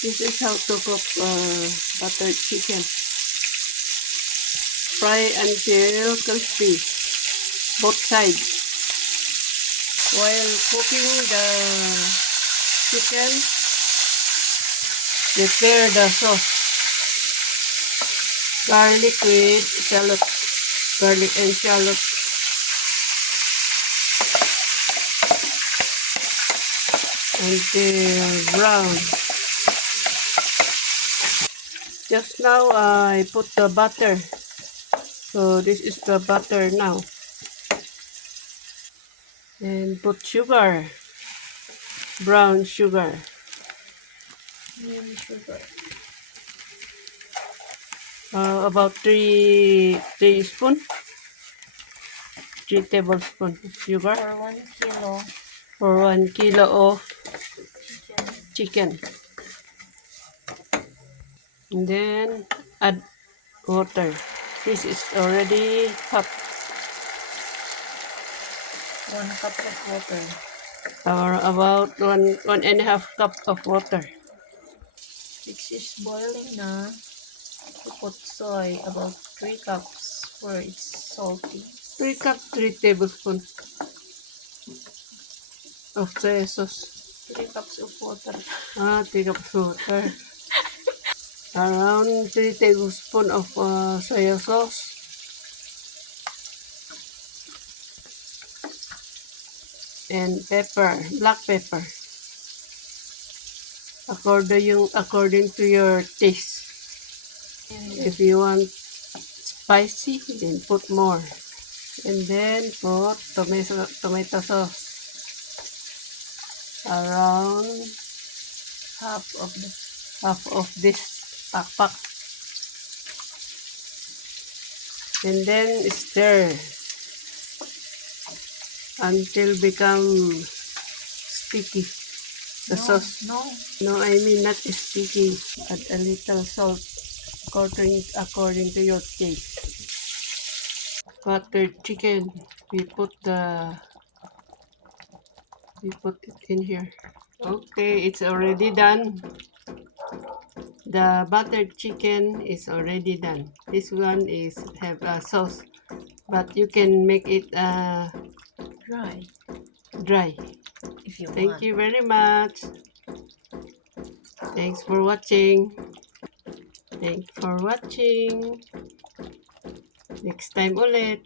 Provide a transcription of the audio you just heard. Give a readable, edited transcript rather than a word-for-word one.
This is how to cook buttered chicken. Fry until crispy, both sides. While cooking the chicken, prepare the sauce. Garlic with shallot. Garlic and shallot. Until brown. Just now I put the butter. So this is the butter now. And put sugar. Brown sugar. Sugar. About 3 teaspoons. 3 tablespoons of sugar. For 1 kilo. For 1 kilo of chicken. And then add water. This is already hot. 1 cup of water. Or about 1.5 cup of water. It is boiling na. We put soy about 3 cups for it's salty. 3 cups, 3 tablespoons of soy sauce. 3 cups of water. 3 cups of water. Around 3 tablespoons of soy sauce. And pepper, black pepper. According to your taste. If you want spicy, then put more. And then put tomato sauce. Around Half of this pakpak. And then stir until become sticky. The sauce. No, I mean not sticky. Add a little salt according to your taste. Buttered chicken. We put it in here. Okay, it's already done. The buttered chicken is already done. This one is have a sauce, but you can make it dry if you Thank want. you very much. Thanks for watching. Thanks for watching. Next time ulit.